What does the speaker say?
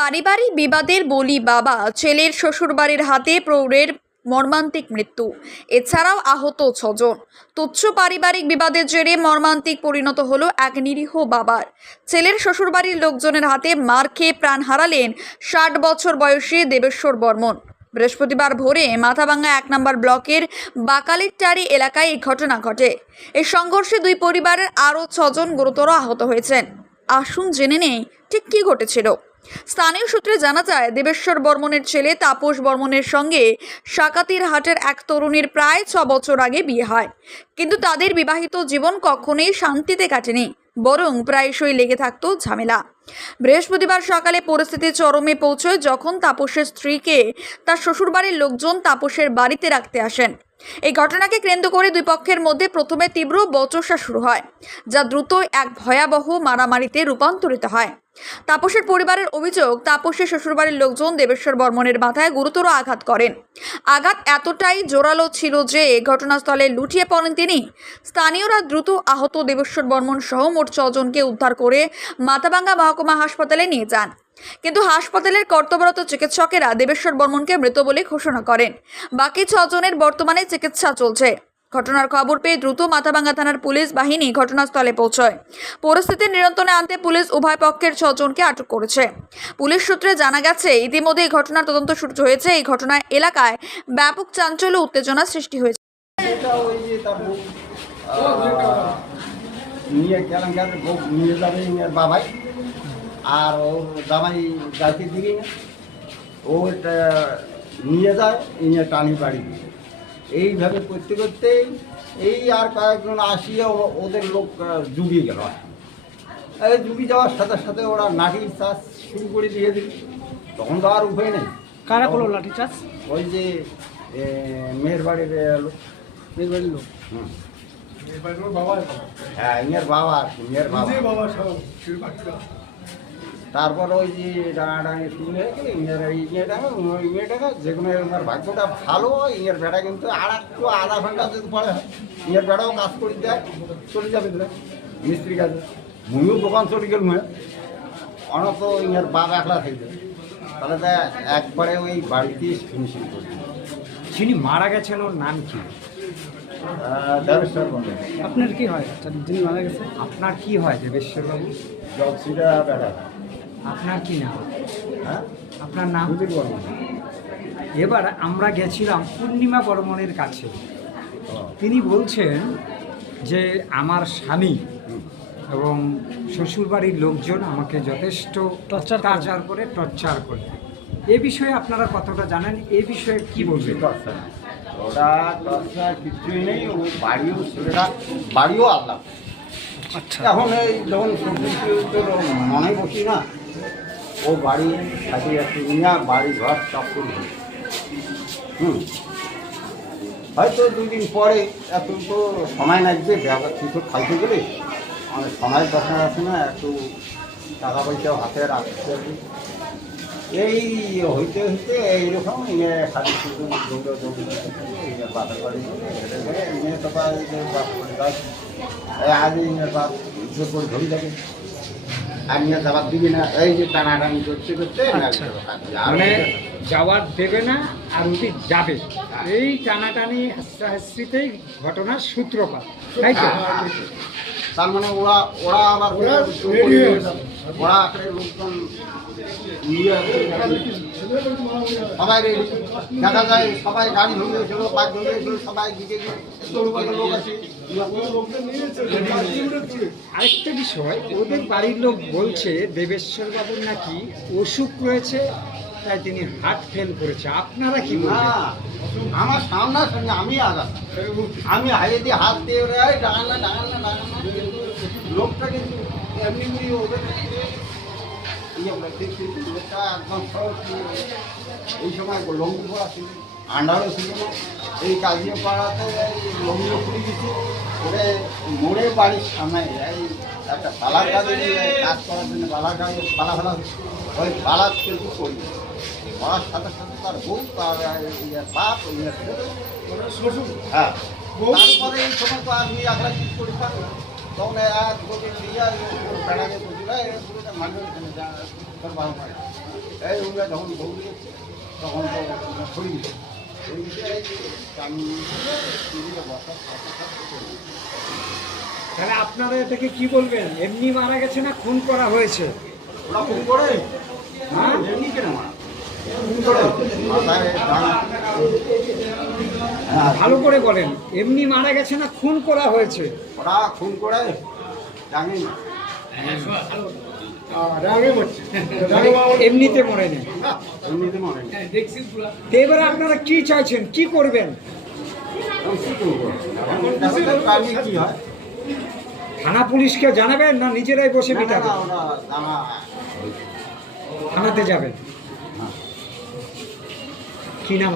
পারিবারিক বিবাদের বলি বাবা, ছেলের শ্বশুরবাড়ির হাতে প্রৌঢ়ের মর্মান্তিক মৃত্যু। এছাড়াও আহত ছজন। তুচ্ছ পারিবারিক বিবাদের জেরে মর্মান্তিক পরিণত হলো এক নিরীহ বাবার। ছেলের শ্বশুরবাড়ির লোকজনের হাতে মার খেয়ে প্রাণ হারালেন ষাট বছর বয়সী দেবেশ্বর বর্মন। বৃহস্পতিবার ভোরে মাথাভাঙ্গা এক নম্বর ব্লকের বাকালিটারি এলাকায় এই ঘটনা ঘটে। এই সংঘর্ষে দুই পরিবারের আরও ছজন গুরুতর আহত হয়েছেন। আসুন জেনে নেই ঠিক কী ঘটেছিল। স্থানীয় সূত্রে জানা যায়, দেবেশ্বর বর্মনের ছেলে তাপস বর্মনের সঙ্গে সাকাতির হাটের এক তরুণীর প্রায় ছ বছর আগে বিয়ে হয়। কিন্তু তাদের বিবাহিত জীবন কখনোই শান্তিতে কাটেনি, বরং প্রায়শই লেগে থাকত ঝামেলা। বৃহস্পতিবার সকালে পরিস্থিতি চরমে পৌঁছয় যখন তাপসের স্ত্রীকে তার শ্বশুরবাড়ির লোকজন তাপসের বাড়িতে রাখতে আসেন। এই ঘটনাকে কেন্দ্র করে দুই পক্ষের মধ্যে প্রথমে তীব্র বচসা শুরু হয়, যা দ্রুত এক ভয়াবহ মারামারিতে রূপান্তরিত হয়। তাপসের পরিবারের অভিযোগ, তাপসের শ্বশুরবাড়ির লোকজন দেবেশ্বর বর্মনের মাথায় গুরুতর আঘাত করেন। আঘাত এতটাই জোরালো ছিল যে ঘটনাস্থলে লুটিয়ে পড়েন তিনি। স্থানীয়রা দ্রুত আহত দেবেশ্বর বর্মন সহ মোট ছজনকে উদ্ধার করে মাথাভাঙ্গা মহকুমা হাসপাতালে নিয়ে যান। কিন্তু হাসপাতালের কর্তব্যরত চিকিৎসকেরা দেবেশ্বর বর্মনকে মৃত বলে ঘোষণা করেন। বাকি ছজনের বর্তমানে চিকিৎসা চলছে। ঘটনার খবর পেয়ে দ্রুত মাথাভাঙ্গা থানার পুলিশ বাহিনী ঘটনাস্থলে পৌঁছয়। পরিস্থিতি নিয়ন্ত্রণে আনতে পুলিশ উভয় পক্ষের ছজনকে আটক করেছে। পুলিশ সূত্রে জানা গেছে ইতিমধ্যে এই ঘটনার তদন্ত শুরু হয়েছে। এই ঘটনায় এলাকায় ব্যাপক চাঞ্চল্য উত্তেজনা সৃষ্টি হয়েছে। নিয়ে যাবে বাবাই। আর ও জামাই যাইতে দিবি না ও এটা নিয়ে যায় নিয়ে টানি বাড়ি দিয়ে। এইভাবে করতে করতে এই আর কয়েকজন আসিয়ে ও- ওদের লোক জুগিয়ে গেল। এই জুগি যাওয়ার সাথে সাথে ওরা নাটির চাষ শুরু করে দিয়ে দিল। তখন তো আর উপায় নেই। কারা করল লাঠি চাষ? ওই যে মেয়ের বাড়ির লোক। মেয়ের বাড়ির লোক? হুম। হ্যাঁ ইয়ের বাবা আর কি, ইয়ের বাবা। তারপর ওই যে ডাঙাডাঙি শুরু হয়ে গেলে ইয়ের এই ইয়েটাকে ওই মেয়েটাকে যে কোনো আমার ভাগ্যটা ভালো ইয়ের বেটা কিন্তু আর একটু আধা ঘণ্টা যদি পরে হয় ইয়ের বেটাও কাজ করে দেয় চলে যাবে মিস্ত্রি কাজে। মুইও দোকান চলে গেল মুয়ে অনত ইয়ের বাপ একলা থেকে। তাহলে তা একবারে ওই বাড়িতেই ফিনিশিং করে দিল। যিনি মারা গেছেন ওর নাম কি? দেবেশ্বর বলে আপনার কি হয়? যিনি মারা গেছে? আপনার কি হয় দেবেশ্বরবাবু? জলসিরা বেড়া। আপনার কি নাম? হ্যাঁ? আপনার নাম? বর্মন। এবার আমরা গেছিলাম পূর্ণিমা বর্মনের কাছে। তিনি বলছেন যে আমার স্বামী। এবং শ্বশুরবাড়ির লোকজন আমাকে যথেষ্ট। টর্চার করে। টর্চার করে এ বিষয়ে আপনারা কতটা জানেন? এ বিষয়ে কি বলবেন। কিছুই নেই। ও বাড়িও ছেলেরা বাড়িও আলাদা আচ্ছা। এখন এই যখন সবজি মনে বসি না। ও বাড়ি সাথে একটু নিয়ে, বাড়ি ঘর সব করে হুম। হয়তো দুই দিন পরে একটু তো সময় লাগবে ব্যবসা কিছু খাইতে গেলে? অনেক সময় দরকার আছে না, একটু টাকা পয়সাও হাতে রাখতে হবে। এই হইতে হইতে এইরকম ইয়ে খালি শুধু বাপের বাড়ি হেঁটে করে ইয়ে তো এই আজ ইয়ে বাপ করে ধরে যাবে যাবার দিবি না এই যে টানাটানি করতে করতে আচ্ছা। মানে যাওয়ার দেবে না আর উনি যাবে। এই টানাটানি হাসিতেই ঘটনার সূত্রপাত তাই তো? তার মানে ওরা ওরা আবার ওরা আকারে লোকজন সবাই ready। দেখা যায় সবাই গাড়ি ধরে গেছিল বাইক ধরে গেছিল সবাই দিকে আরেকটা বিষয় ওদের বাড়ির লোক বলছে দেবেশ্বর বাবুর নাকি অসুখ রয়েছে তাই তিনি হাত ফেল করেছে, আপনারা কি আমার সামনা সামনে আমি আগা আমি হাইয়ে দিয়ে হাত দিয়ে ডাঙান না ডাঙান না ডাঙান না লোকটা কিন্তু এমনি এমনি লোকটা একদম। এই সময় লঙ্গি পড়া ছিল, আন্ডারও ছিল এই কাজিয়ে পাড়াতে লঙ্গিও খুলে গেছে। ওরে মোড়ে বাড়ির সামনে একটা পালার কাজে কাজ করার জন্য পালার কাজে পালা ফেলা ওই পালার কিন্তু করি পড়ার সাথে সাথে তার বউ তার ইয়ে বাপ ইয়ে শ্বশুর। হ্যাঁ। তারপরে এই সময় তো কিছু করি তখন দিয়া বেড়াকে এই পুরোটা মানুষ এই ওগুলা যখন তখন তো দিল তাহলে আপনারা এটাকে কি বলবেন? এমনি মারা গেছে না খুন করা হয়েছে? ওরা ফোন করে? হ্যাঁ? এমনি কেন মারা? হ্যাঁ ভালো করে বলেন। এমনি মারা গেছে না খুন করা হয়েছে? ওরা ফোন করে জানি না এমনিতে মরে নেই। এমনিতে মরে না তো এবারে আপনারা কি চাইছেন? কি করবেন? হয়? থানা পুলিশকে জানাবেন না নিজেরাই বসে মেটাবেন? থানাতে যাবেন? কি নাম